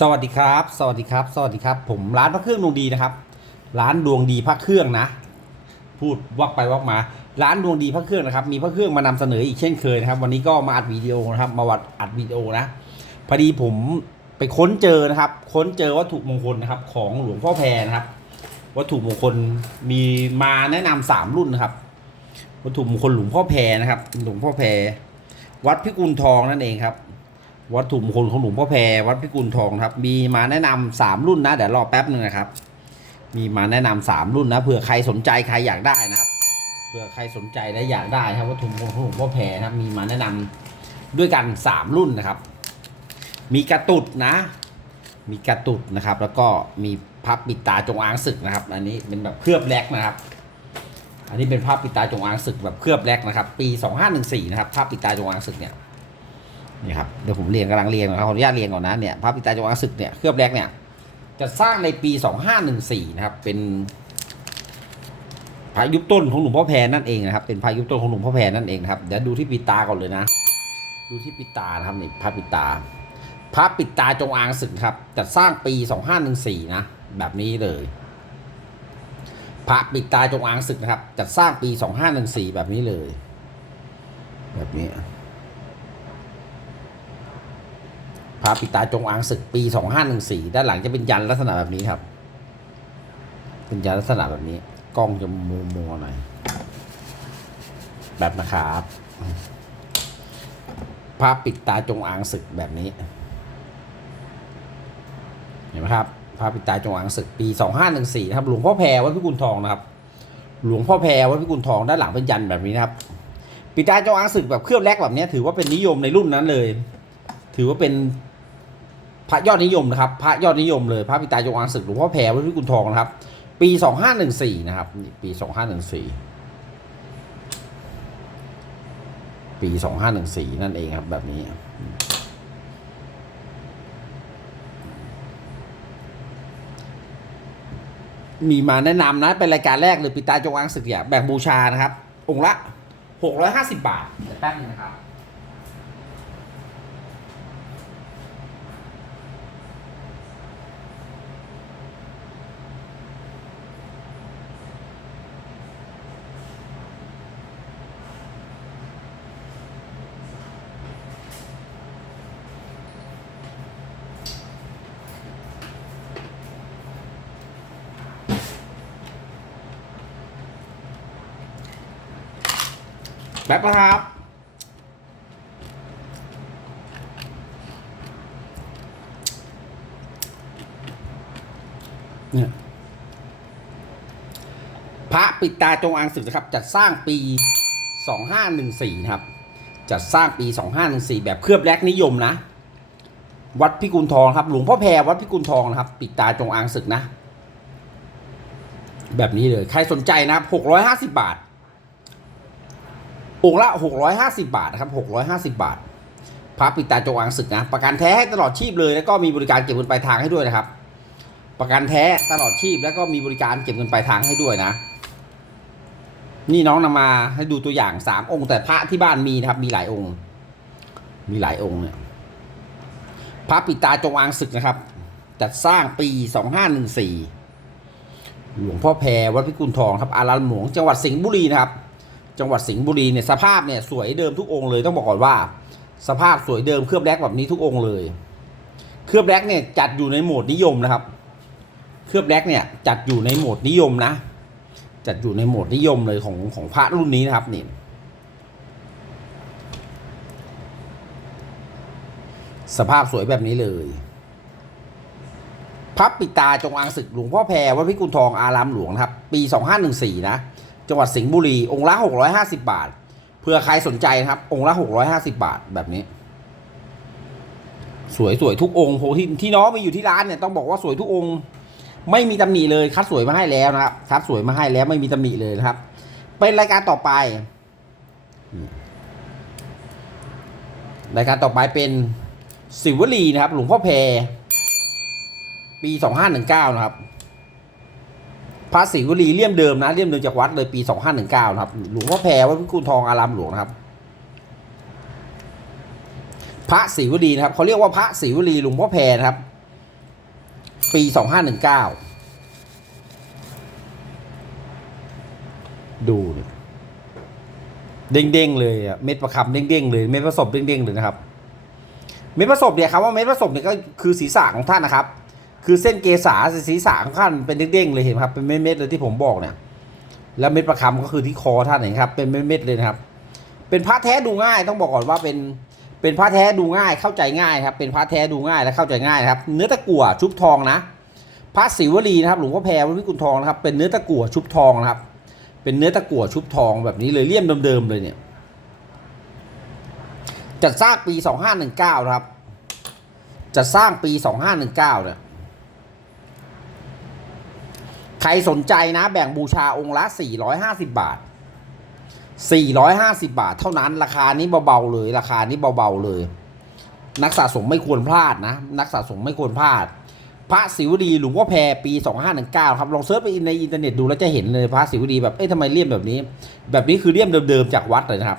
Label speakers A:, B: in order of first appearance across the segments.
A: สวัสดีครับ สวัสดีครับ สวัสดีครับ ผมร้านพระเครื่องดวงดีนะครับ ร้านดวงดีพระเครื่องนะ พูดวักไปวักมา ร้านดวงดีพระเครื่องนะครับ มีพระเครื่องมานำเสนออีกเช่นเคยนะครับ วันนี้ก็มาอัดวิดีโอนะครับ มาวัดอัดวิดีโอนะ พอดีผมไปค้นเจอนะครับ ค้นเจอวัตถุมงคลนะครับ ของหลวงพ่อแพรนะครับ วัตถุมงคลมีมาแนะนำสามรุ่นนะครับ วัตถุมงคลหลวงพ่อแพรนะครับ หลวงพ่อแพรวัดพิกุลทองนั่นเองครับ วัตถุมงคลของหลวงพ่อแพรวัดพิกุลทองครับ มีมาแนะนำสามรุ่นนะเดี๋ยวรอแป๊บหนึ่งนะครับ มีมาแนะนำสามรุ่นนะเผื่อใครสนใจใครอยากได้นะครับเผื่อใครสนใจและอยากได้ครับวัตถุมงคลของหลวงพ่อแพรนะครับมีมาแนะนำด้วยกันสามรุ่นนะครับ มีกระตุดนะ มีกระตุดนะครับ แล้วก็มีพับปิดตาจงอางศึกนะครับ อันนี้เป็นแบบเคลือบแลกนะครับอันนี้เป็นภาพปิดตาจงอางศึกแบบเคลือบแลกนะครับ ปี 2514 นะครับภาพปิดตาจงอางศึกเนี่ย นี่ครับเดี๋ยวผมเรียงกำลังเรียงนะครับขออนุญาตเรียงก่อนนะเนี่ยภาพปิตาจงอางศึกเนี่ยเคลือบแลกเนี่ยจะสร้างในปี 2514 นะครับ เป็นพระยุต้นของหลวงพ่อแพรนั่นเองนะครับเป็นพระยุต้นของหลวงพ่อแพรนั่นเองครับเดี๋ยวดูที่ปิตาก่อนเลยนะ ดูที่ปิตานะครับนี่พระปิตาพระปิตาจงอางศึกครับจัดสร้างปี 2514 นะ แบบนี้เลยพระปิตาจงอางศึกนะครับจัดสร้างปี 2514 แบบนี้เลย แบบนี้ พระปิดตาจงอางศึกปี2514ด้านหลังจะเป็นยันลักษณะแบบนี้ครับ เป็นยันลักษณะแบบนี้ กล้องจะมัวมัวๆหน่อยแบบนะครับพระปิดตาจงอางศึกแบบนี้ เห็นไหมครับพระปิดตาจงอางศึกปี2514นะครับหลวงพ่อแพรวัดพิกุลทองนะครับ หลวงพ่อแพรวัดพิกุลทองด้านหลังเป็นยันแบบนี้นะครับ ปิดตาจงอางศึกแบบเคลือบแลกแบบนี้ถือว่าเป็นนิยมในรุ่นนั้นเลย ถือว่าเป็น พระยอดนิยมนะครับพระยอดนิยมเลยพระปิตาจงอางศึกหลวงพ่อแพรวัดพิกุลทองนะครับ ปี2514นะครับปีสองห้าหนึ่งสี่ปี2514ปี2514นั่นเองครับแบบนี้มีมาแนะนำนะเป็นรายการแรกเลยปิตาจงอางศึกเนี่ยแบ่งบูชานะครับ องค์ละ650บาทเดี๋ยวแป๊บนึงนะครับ ป๊บนะครับเนี่ยพระปิดตาจงอางศึกนะครับจัดสร้างปี 2514นะครับจัดสร้างปี 2514 แบบเคลือบแลกนิยมนะ วัดพิกุลทองครับ หลวงพ่อแพรวัดพิกุลทองนะครับ ปิดตาจงอางศึกนะ แบบนี้เลย ใครสนใจนะครับ650 บาท องค์ละ 650 บาทนะครับ 650 บาทพระปิตาจงอางศึกนะ ประกันแท้ให้ตลอดชีพเลย แล้วก็มีบริการเก็บเงินปลายทางให้ด้วยนะครับ ประกันแท้ตลอดชีพแล้วก็มีบริการเก็บเงินปลายทางให้ด้วยนะ นี่น้องนำมาให้ดูตัวอย่างสามองค์ แต่พระที่บ้านมีนะครับ มีหลายองค์ มีหลายองค์เนี่ยพระปิตาจงอางศึกนะครับ จัดสร้างปี2514หลวงพ่อแพรวัดพิกุลทองครับอารามหลวงจังหวัดสิงห์บุรีนะครับ จังหวัดสิงห์บุรีเนี่ยสภาพเนี่ยสวยเดิมทุกองค์เลยต้องบอกก่อนว่า สภาพสวยเดิมเคลือบแลกแบบนี้ทุกองค์เลย เคลือบแลกเนี่ยจัดอยู่ในโหมดนิยมนะครับ เคลือบแลกเนี่ยจัดอยู่ในโหมดนิยมนะ จัดอยู่ในโหมดนิยมเลยของของพระรุ่นนี้นะครับนี่สภาพสวยแบบนี้เลยพับปิตาจงอางศึกหลวงพ่อแพรวัดพิกุลทองอารามหลวงนะครับ ปี 2514 นะ จังหวัดสิงห์บุรี องค์ละ 650 บาท เพื่อใครสนใจนะครับ องค์ละ 650 บาทแบบนี้ สวยสวยทุกองค์โหที่ที่น้องมีอยู่ที่ร้านเนี่ยต้องบอกว่าสวยทุกองค์ ไม่มีตำหนิเลยคัดสวยมาให้แล้วนะครับคัดสวยมาให้แล้วไม่มีตำหนิเลยนะครับ เป็นรายการต่อไป รายการต่อไปเป็นสิวลีนะครับ หลวงพ่อแพรปี 2519 นะครับ พระศรีวลีเลี่ยมเดิมนะเลี่ยมเดิมจากวัดเลยปี 2519นะครับหลวงพ่อแพรวัดพิกุลทองอารามหลวงนะครับ พระศรีวลีนะครับเขาเรียกว่าพระศรีวลีหลวงพ่อแพรนะครับ ปีสองห้าหนึ่งเก้าดูนี่เด้งๆเลยอะเม็ดประคำเด้งๆเลย เม็ดผสมเด้งๆเลยนะครับ เม็ดผสมเนี่ยครับว่าเม็ดผสมเนี่ยก็คือศีรษะของท่านนะครับ คือเส้นเกษาศีรษะของท่านเป็นเด้งๆเลยเห็นไหมครับ เป็นเม็ดๆเลยที่ผมบอกเนี่ย แล้วเม็ดประคำก็คือที่คอท่านเห็นครับ เป็นเม็ดๆเลยนะครับ เป็นพระแท้ดูง่ายต้องบอกก่อนว่าเป็นเป็นพระแท้ดูง่ายเข้าใจง่ายครับ เป็นพระแท้ดูง่ายและเข้าใจง่ายครับ เนื้อตะกั่วชุบทองนะพระศิวลีนะครับหลวงพ่อแพรวัดพิกุลทองนะครับ เป็นเนื้อตะกั่วชุบทองนะครับ เป็นเนื้อตะกั่วชุบทองแบบนี้เลยเลี่ยมเดิมๆเลยเนี่ยจัดสร้างปี 2519 นะครับจะสร้างปี 2519เนี่ย ใครสนใจนะ แบ่งบูชาองค์ละ 450 บาท 450 บาท เท่านั้นราคานี้เบาๆเลย ราคานี้เบาๆเลย นักสะสมไม่ควรพลาดนะ นักสะสมไม่ควรพลาด พระศิวดีหลวงพ่อแพรปี 2519 ครับ ลองเซิร์ชไปในอินเทอร์เน็ตดูแล้วจะเห็นเลยพระศิวดีแบบ เอ๊ะทำไมเลี่ยมแบบนี้ แบบนี้คือเลี่ยมเดิมๆจากวัดเลยนะครับ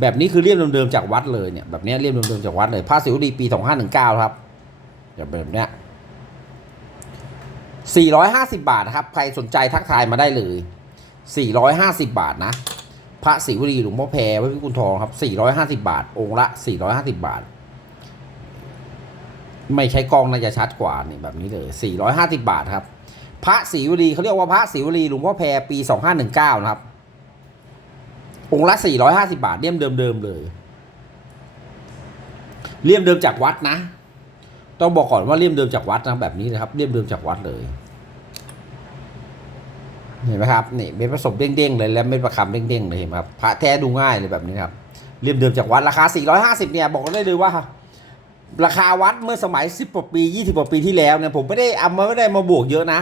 A: แบบนี้คือเลี่ยมเดิมๆจากวัดเลยเนี่ย แบบนี้เลี่ยมเดิมๆจากวัดเลย พระศิวดีปี 2519 ครับแบบเนี้ย 450 บาทนะครับ ใครสนใจทักทายมาได้เลย 450 บาทนะ พระศิวลีหลวงพ่อแพรวัดพิกุลทองครับ 450 บาท องค์ละ 450 บาท ไม่ใช้กล้องน่าจะชัดกว่านี่แบบนี้เลย 450 บาทครับ พระศิวลีเขาเรียกว่าพระศิวลีหลวงพ่อแพรปี 2519 นะครับ องค์ละ 450 บาทเลี่ยมเดิมๆเลย เลี่ยมเดิมจากวัดนะ ต้องบอกก่อนว่าเลี่ยมเดิมจากวัดนะแบบนี้นะครับเลี่ยมเดิมจากวัดเลย เห็นไหมครับนี่เม็ดผสมเด้งๆเลยแล้วเม็ดประคำเด้งๆเลยเห็นไหมครับพระแท้ดูง่ายเลยแบบนี้ครับเลี่ยมเดิมจากวัดราคา 450 เนี่ยบอกได้เลยว่า ราคาวัดเมื่อสมัย 10กว่าปี 20กว่าปีที่แล้วเนี่ยผมไม่ได้เอามาไม่ได้มาบวกเยอะนะ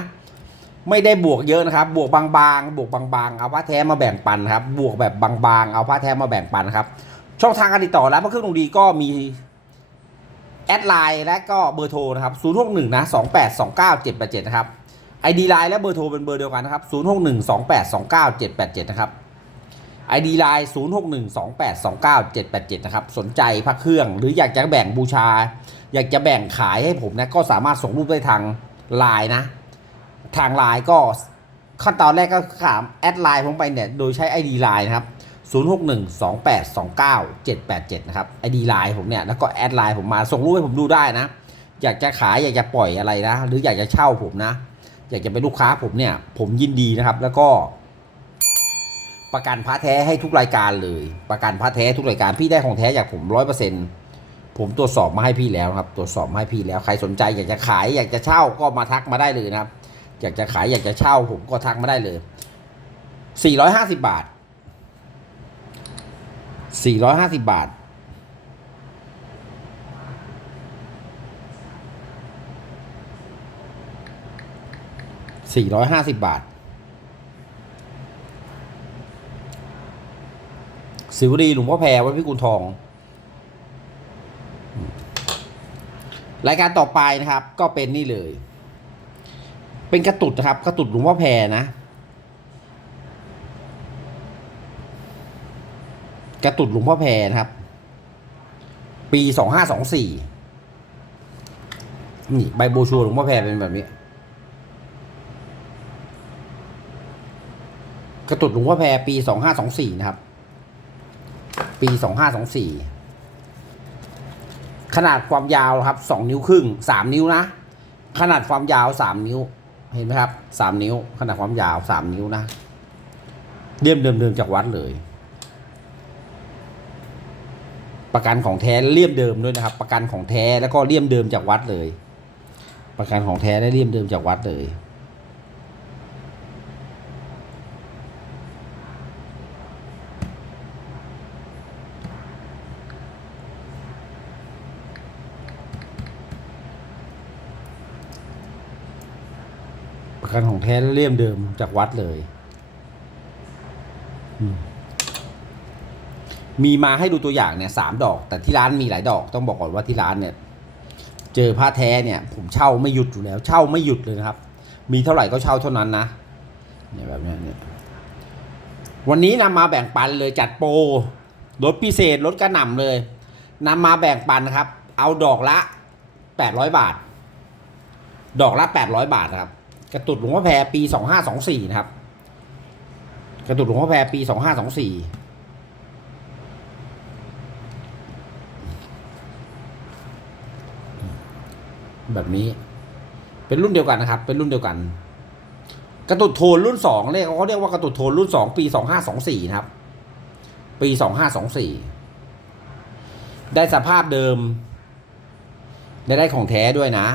A: ไม่ได้บวกเยอะนะครับ บวกบางๆ บวกบางๆ เอาพระแท้มาแบ่งปันครับ บวกแบบบางๆ เอาพระแท้มาแบ่งปันครับ ช่องทางการติดต่อร้านพระเครื่องดวงดีก็มี แอดไลน์และก็เบอร์โทรนะครับ061นะ2829 787นะครับ ID ไลน์และเบอร์โทรเป็นเบอร์เดียวกันนะครับ061 2829 787นะครับ ID ไลน์061 2829 787นะครับ สนใจพระเครื่องหรืออยากจะแบ่งบูชา อยากจะแบ่งขายให้ผมนะก็สามารถส่งรูปได้ทางไลน์นะ ทางไลน์ก็ขั้นตอนแรกก็ถามแอดไลน์ผมไปเนี่ยโดยใช้ ID ไลน์นะครับ 0612829787 นะครับ ID ไลน์ผมเนี่ย แล้วก็แอดไลน์ผมมา ส่งรูปให้ผมดูได้นะ อยากจะขายอยากจะปล่อยอะไรนะ หรืออยากจะเช่าผมนะ อยากจะเป็นลูกค้าผมเนี่ย ผมยินดีนะครับ แล้วก็ ประกันพระแท้ให้ทุกรายการเลย ประกันพระแท้ทุกรายการพี่ได้ของแท้จากผมร้อยเปอร์เซ็นต์ผมตรวจสอบมาให้พี่แล้วครับ ตรวจสอบมาให้พี่แล้ว ใครสนใจ อยากจะขายอยากจะเช่าก็มาทักมาได้เลยนะครับ อยากจะขายอยากจะเช่าผมก็ทักมาได้เลย450บาท 450 บาท450บาท สิวดีหลวงพ่อแพรวัดพิกุลทอง รายการต่อไปนะครับ ก็เป็นนี่เลย เป็นกระตุดนะครับ กระตุดหลวงพ่อแพรนะ กระตุดหลวงพ่อแพรนะครับ ปีสองห้าสองสี่นี่ใบโบชัวหลวงพ่อแพรเป็นแบบนี้ กระตุดหลวงพ่อแพรปีสองห้าสองสี่นะครับ ปีสองห้าสองสี่ขนาดความยาวครับสองนิ้วครึ่งสามนิ้วนะขนาดความยาวสามนิ้ว เห็นไหมครับสามนิ้ว ขนาดความยาวสามนิ้วนะเลี่ยมเดิมจากวัดเลย ประกันของแท้เลี่ยมเดิมด้วยนะครับ ประกันของแท้แล้วก็เลี่ยมเดิมจากวัดเลย ประกันของแท้ได้เลี่ยมเดิมจากวัดเลย ประกันของแท้และเลี่ยมเดิมจากวัดเลย อืม มีมาให้ดูตัวอย่างเนี่ยสามดอก แต่ที่ร้านมีหลายดอกต้องบอกก่อนว่าที่ร้านเนี่ย เจอผ้าแท้เนี่ย ผมเช่าไม่หยุดอยู่แล้ว เช่าไม่หยุดเลยนะครับ มีเท่าไหร่ก็เช่าเท่านั้นนะเนี่ยแบบนี้เนี่ยวันนี้นำมาแบ่งปันเลยจัดโปรลดพิเศษลดกระหน่ำเลยนำมาแบ่งปันนะครับ เอาดอกละแปดร้อยบาท ดอกละแปดร้อยบาทนะครับ กระตุดหลวงพ่อแพรปีสองห้าสองสี่นะครับ กระตุดหลวงพ่อแพรปีสองห้าสองสี่ แบบนี้ เป็นรุ่นเดียวกันนะครับ เป็นรุ่นเดียวกัน กระตุดโทนรุ่นสองเรียกเขาเรียกว่ากระตุดโทนรุ่นสองปีสองห้าสองสี่นะครับ ปีสองห้าสองสี่ได้สภาพเดิม ได้ได้ของแท้ด้วยนะ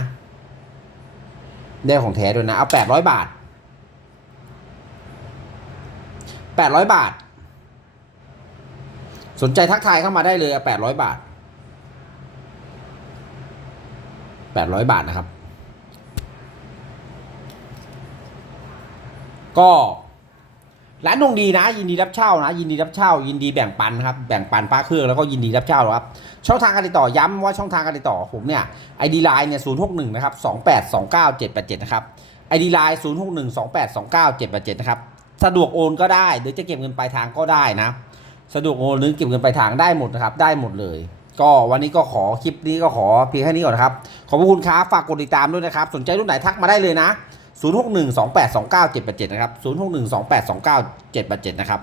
A: ได้ของแท้ด้วยนะ เอาแปดร้อยบาทแปดร้อยบาท สนใจทักทายเข้ามาได้เลยเอาแปดร้อยบาท แปดร้อยบาทนะครับ ก็ร้านดวงดีนะ ยินดีรับเช่านะ ยินดีรับเช่า ยินดีแบ่งปันครับแบ่งปันป้าเครื่องแล้วก็ยินดีรับเช่าครับช่องทางการติดต่อย้ำว่าช่องทางการติดต่อผมเนี่ยไอดีไลน์เนี่ยศูนย์หกหนึ่งนะครับสองแปดสองเก้าเจ็ดแปดเจ็ดนะครับไอดีไลน์ศูนย์หกหนึ่งสองแปดสองเก้าเจ็ดแปดเจ็ดนะครับสะดวกโอนก็ได้หรือจะเก็บเงินปลายทางก็ได้นะ สะดวกโอนหรือเก็บเงินปลายทางได้หมดนะครับ ได้หมดเลย ก็วันนี้ก็ขอคลิปนี้ก็ขอเพียงแค่นี้ก่อนนะครับ ขอบพระคุณครับฝากกดติดตามด้วยนะครับ สนใจรุ่นไหนทักมาได้เลยนะ 061 2829 787 นะครับ 061 2829 787 นะครับ